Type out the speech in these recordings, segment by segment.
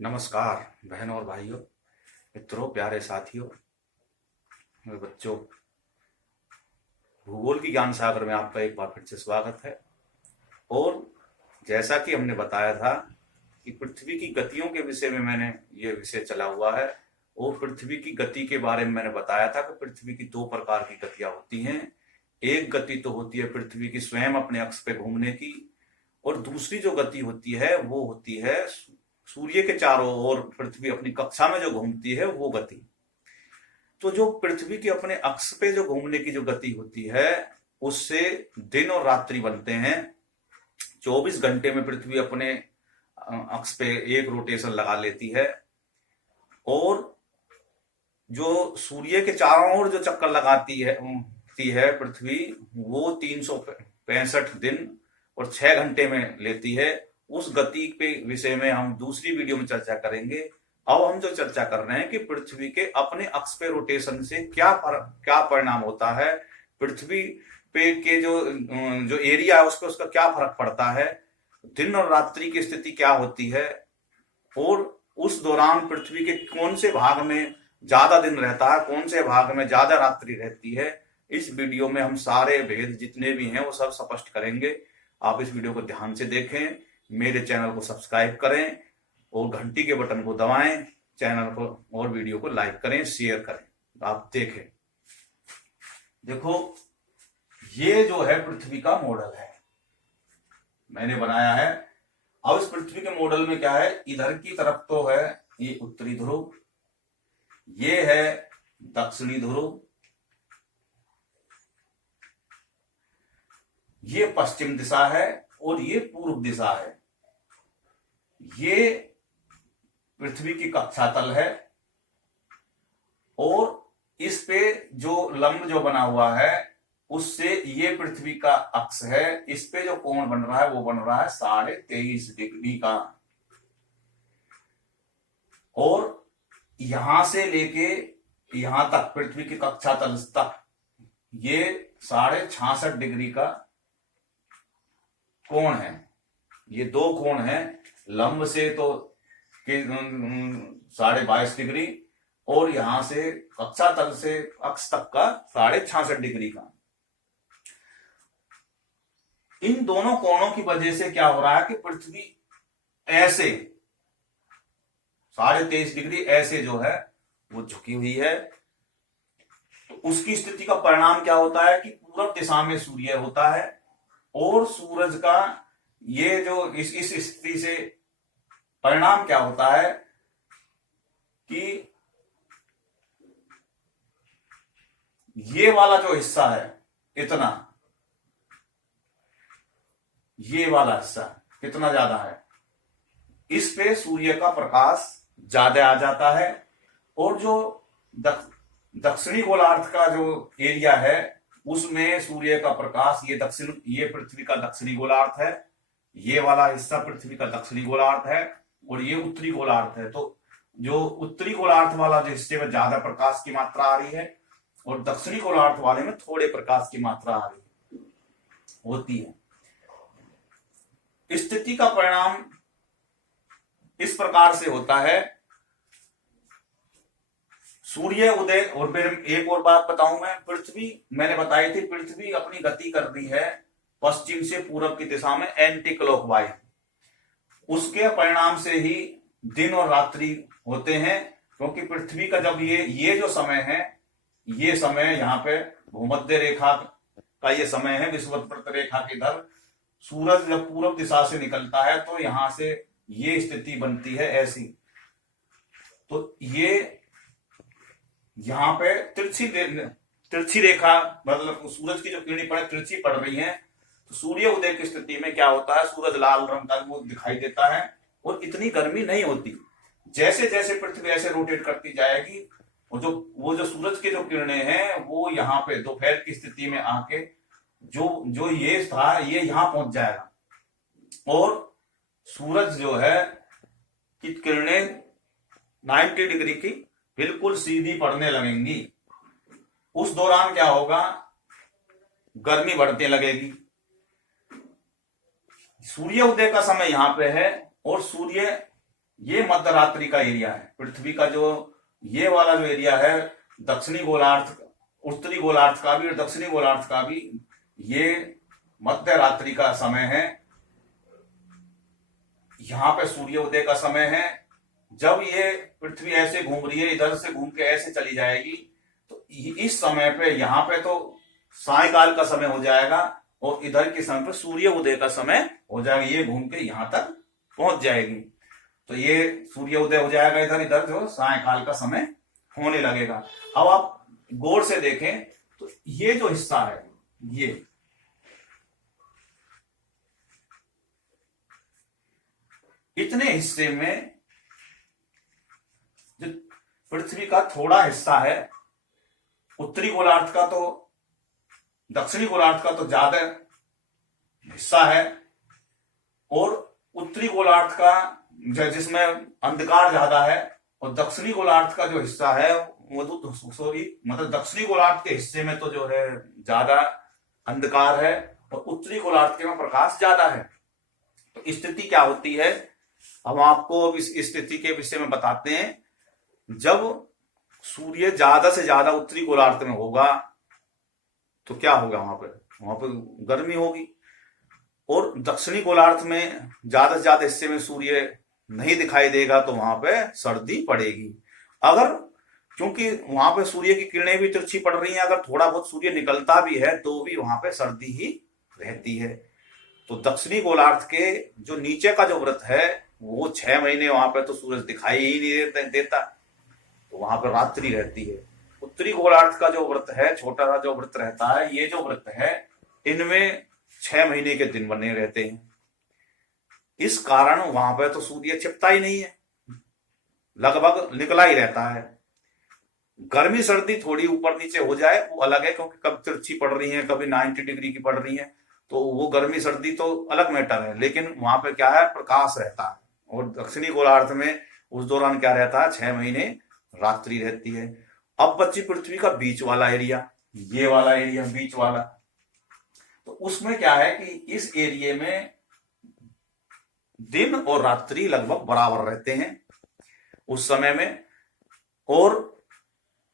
नमस्कार बहनों और भाइयों, मित्रों, प्यारे साथियों, मेरे बच्चों। भूगोल की ज्ञान सागर में आपका एक बार फिर से स्वागत है। और जैसा कि हमने बताया था कि पृथ्वी की गतियों के विषय में मैंने ये विषय चला हुआ है। और पृथ्वी की गति के बारे में मैंने बताया था कि पृथ्वी की दो प्रकार की गतियां होती हैं। एक गति तो होती है पृथ्वी की स्वयं अपने अक्ष पे घूमने की, और दूसरी जो गति होती है वो होती है सूर्य के चारों ओर पृथ्वी अपनी कक्षा में जो घूमती है वो गति। तो जो पृथ्वी के अपने अक्ष पे जो घूमने की जो गति होती है उससे दिन और रात्रि बनते हैं। 24 घंटे में पृथ्वी अपने अक्ष पे एक रोटेशन लगा लेती है, और जो सूर्य के चारों ओर जो चक्कर लगाती है पृथ्वी, वो 365 दिन और 6 घंटे में लेती है। उस गति पे विषय में हम दूसरी वीडियो में चर्चा करेंगे। अब हम जो चर्चा कर रहे हैं कि पृथ्वी के अपने अक्ष पे रोटेशन से क्या परिणाम होता है, पृथ्वी पे के जो एरिया है उस पर उसका क्या फर्क पड़ता है, दिन और रात्रि की स्थिति क्या होती है, और उस दौरान पृथ्वी के कौन से भाग में ज्यादा दिन रहता है, कौन से भाग में ज्यादा रात्रि रहती है। इस वीडियो में हम सारे भेद जितने भी हैं वो सब स्पष्ट करेंगे। आप इस वीडियो को ध्यान से देखें, मेरे चैनल को सब्सक्राइब करें और घंटी के बटन को दबाएं, चैनल को और वीडियो को लाइक करें, शेयर करें। आप देखें, देखो ये जो है पृथ्वी का मॉडल है, मैंने बनाया है। अब इस पृथ्वी के मॉडल में क्या है, इधर की तरफ तो है ये उत्तरी ध्रुव, ये है दक्षिणी ध्रुव, ये पश्चिम दिशा है और ये पूर्व दिशा है। ये पृथ्वी की कक्षा तल है, और इस पे जो लंब जो बना हुआ है उससे ये पृथ्वी का अक्ष है। इस पे जो कोण बन रहा है वो बन रहा है 23.5 डिग्री का, और यहां से लेके यहां तक पृथ्वी की कक्षा तल तक ये 66.5 डिग्री का कोण है। ये दो कोण है, लंब से तो 22.5 डिग्री और यहां से कक्षा तल से अक्ष तक का 66.5 डिग्री का। इन दोनों कोणों की वजह से क्या हो रहा है कि पृथ्वी ऐसे 23.5 डिग्री ऐसे जो है वो झुकी हुई है। तो उसकी स्थिति का परिणाम क्या होता है कि पूरब दिशा में सूर्य होता है, और सूरज का ये जो इस स्थिति से परिणाम क्या होता है कि ये वाला जो हिस्सा है इतना, ये वाला हिस्सा कितना ज्यादा है, इस पे सूर्य का प्रकाश ज्यादा आ जाता है। और जो दक्षिणी गोलार्ध का जो एरिया है उसमें सूर्य का प्रकाश, ये पृथ्वी का दक्षिणी गोलार्ध है, ये वाला हिस्सा पृथ्वी का दक्षिणी गोलार्ध है, और ये उत्तरी गोलार्ध है। तो जो उत्तरी गोलार्ध वाला जो हिस्से में ज्यादा प्रकाश की मात्रा आ रही है, और दक्षिणी गोलार्ध वाले में थोड़े प्रकाश की मात्रा आ रही होती है। स्थिति का परिणाम इस प्रकार से होता है, सूर्य उदय। और फिर एक और बात बताऊं मैं, मैंने बताई थी पृथ्वी अपनी गति कर रही है पश्चिम से पूरब की दिशा में एंटी क्लॉकवाइज। उसके परिणाम से ही दिन और रात्रि होते हैं, क्योंकि पृथ्वी का जब ये जो समय है, ये समय यहाँ पे भूमध्य रेखा का ये समय है, विषुवत रेखा के इधर सूरज जब पूरब दिशा से निकलता है तो यहां से ये स्थिति बनती है ऐसी। तो ये यहां पे तिरछी रेखा, मतलब सूरज की जो किरणें पड़े तिरछी पड़ रही हैं, तो सूर्य उदय की स्थिति में क्या होता है, सूरज लाल रंग का वो दिखाई देता है, और इतनी गर्मी नहीं होती। जैसे जैसे पृथ्वी ऐसे रोटेट करती जाएगी, और वो जो सूरज की जो किरणें हैं वो यहाँ पे दोपहर की स्थिति में आके जो ये था ये यहां पहुंच जाएगा, और सूरज जो है की किरणें 90 डिग्री की बिल्कुल सीधी पड़ने लगेंगी। उस दौरान क्या होगा, गर्मी बढ़ने लगेगी। सूर्य उदय का समय यहां पे है और सूर्य ये मध्य रात्रि का एरिया है पृथ्वी का। जो ये वाला जो एरिया है दक्षिणी गोलार्ध, उत्तरी गोलार्ध का भी और दक्षिणी गोलार्ध का भी, ये मध्य रात्रि का समय है। यहां पे सूर्योदय का समय है। जब ये पृथ्वी ऐसे घूम रही है, इधर से घूम के ऐसे चली जाएगी, तो इस समय पे यहाँ पे तो सायकाल का समय हो जाएगा और इधर के समय पे सूर्योदय का समय हो जाएगा। ये घूम के यहां तक पहुंच जाएगी, तो ये सूर्योदय हो जाएगा इधर, इधर जो सायकाल का समय होने लगेगा। अब आप गौर से देखें तो ये जो हिस्सा है, ये इतने हिस्से में जो पृथ्वी का थोड़ा हिस्सा है, उत्तरी गोलार्ध का तो दक्षिणी गोलार्ध का तो ज्यादा हिस्सा है, और उत्तरी गोलार्ध का जिसमें अंधकार ज्यादा है, और दक्षिणी गोलार्ध का जो हिस्सा है वो तो मतलब दक्षिणी गोलार्ध के हिस्से में तो जो है ज्यादा अंधकार है और उत्तरी गोलार्ध के में प्रकाश ज्यादा है। तो स्थिति क्या होती है, हम आपको अब इस स्थिति के विषय में बताते हैं। जब सूर्य ज्यादा से ज्यादा उत्तरी गोलार्ध में होगा तो क्या होगा, वहां पर गर्मी होगी, और दक्षिणी गोलार्ध में ज्यादा से ज्यादा हिस्से में सूर्य नहीं दिखाई देगा तो वहां पे सर्दी पड़ेगी। अगर क्योंकि वहां पे सूर्य की किरणें भी तिरछी पड़ रही हैं, अगर थोड़ा बहुत सूर्य निकलता भी है तो भी वहां पे सर्दी ही रहती है। तो दक्षिणी गोलार्ध के जो नीचे का जो वृत्त है वो 6 महीने वहां पे तो सूरज दिखाई ही नहीं देता, तो वहां पर रात्रि रहती है। उत्तरी गोलार्ध का जो वृत्त है, छोटा सा जो वृत्त रहता है, ये जो वृत्त है इनमें 6 महीने के दिन बने रहते हैं। इस कारण वहां पर तो सूर्य छिपता ही नहीं है, लगभग निकला ही रहता है। गर्मी सर्दी थोड़ी ऊपर नीचे हो जाए वो अलग है, क्योंकि कब तिरछी पड़ रही है, कभी 90 डिग्री की पड़ रही है, तो वो गर्मी सर्दी तो अलग मैटर है। लेकिन वहां पे क्या है, प्रकाश रहता है। और दक्षिणी गोलार्ध में उस दौरान क्या रहता है, 6 महीने रात्रि रहती है। अब बच्ची पृथ्वी का बीच वाला एरिया, ये वाला एरिया बीच वाला, तो उसमें क्या है कि इस एरिया में दिन और रात्रि लगभग बराबर रहते हैं उस समय में, और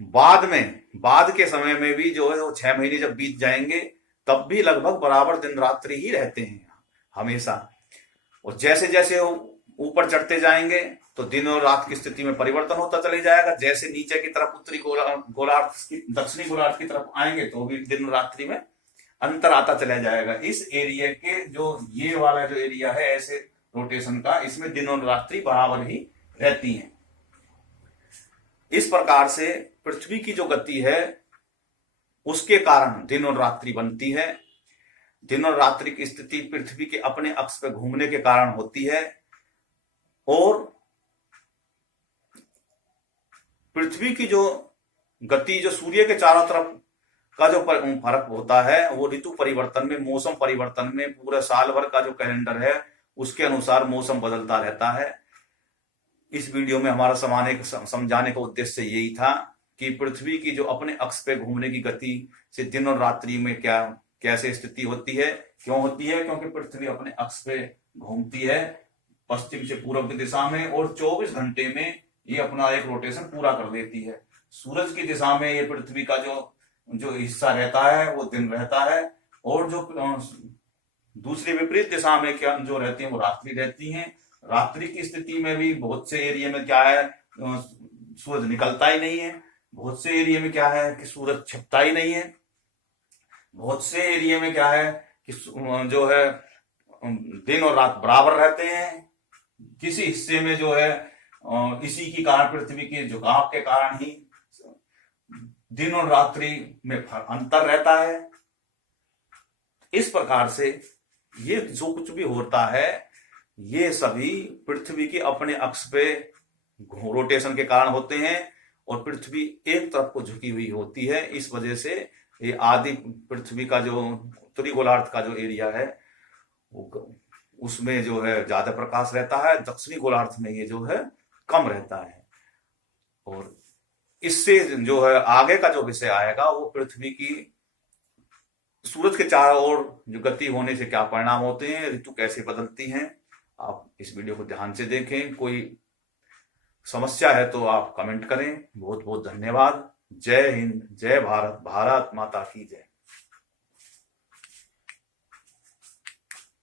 बाद के समय में भी जो है वो 6 महीने जब बीत जाएंगे तब भी लगभग बराबर दिन रात्रि ही रहते हैं हमेशा। और जैसे जैसे ऊपर चढ़ते जाएंगे तो दिन और रात की स्थिति में परिवर्तन होता चले जाएगा। जैसे नीचे की तरफ उत्तरी गोलार्ध दक्षिणी गोलार्ध की तरफ आएंगे तो भी दिन रात्रि में अंतर आता चला जाएगा। इस एरिया के जो ये वाला जो एरिया है ऐसे रोटेशन का, इसमें दिन और रात्रि बराबर ही रहती हैं। इस प्रकार से पृथ्वी की जो गति है उसके कारण दिन और रात्रि बनती है। दिन और रात्रि की स्थिति पृथ्वी के अपने अक्ष पर घूमने के कारण होती है, और पृथ्वी की जो गति जो सूर्य के चारों तरफ का जो फर्क होता है वो ऋतु परिवर्तन में, मौसम परिवर्तन में, पूरे साल भर का जो कैलेंडर है उसके अनुसार मौसम बदलता रहता है। इस वीडियो में हमारा समझाने का उद्देश्य यही था कि पृथ्वी की जो अपने अक्ष पे घूमने की गति से दिन और रात्रि में कैसे स्थिति होती है, क्यों होती है, क्योंकि पृथ्वी अपने अक्ष पे घूमती है पश्चिम से पूर्व की दिशा में, और 24 घंटे में ये अपना एक रोटेशन पूरा कर लेती है। सूरज की दिशा में ये पृथ्वी का जो हिस्सा रहता है वो दिन रहता है, और जो दूसरी विपरीत दिशा में क्या जो रहती है वो रात्रि रहती है। रात्रि की स्थिति में भी बहुत से एरिया में क्या है, सूरज निकलता ही नहीं है। बहुत से एरिया में क्या है कि सूरज छिपता ही नहीं है। बहुत से एरिया में क्या है कि जो है दिन और रात बराबर रहते हैं। किसी हिस्से में जो है इसी की कारण पृथ्वी के झुकाव के कारण ही दिन और रात्रि में अंतर रहता है। इस प्रकार से ये जो कुछ भी होता है ये सभी पृथ्वी के अपने अक्ष पे रोटेशन के कारण होते हैं, और पृथ्वी एक तरफ को झुकी हुई होती है। इस वजह से ये आदि पृथ्वी का जो उत्तरी गोलार्ध का जो एरिया है उसमें जो है ज्यादा प्रकाश रहता है, दक्षिणी गोलार्ध में ये जो है कम रहता है। और इससे जो है आगे का जो विषय आएगा वो पृथ्वी की सूरज के चारों ओर जो गति होने से क्या परिणाम होते हैं, ऋतु कैसे बदलती हैं। आप इस वीडियो को ध्यान से देखें, कोई समस्या है तो आप कमेंट करें। बहुत बहुत धन्यवाद। जय हिंद, जय भारत, भारत माता की जय।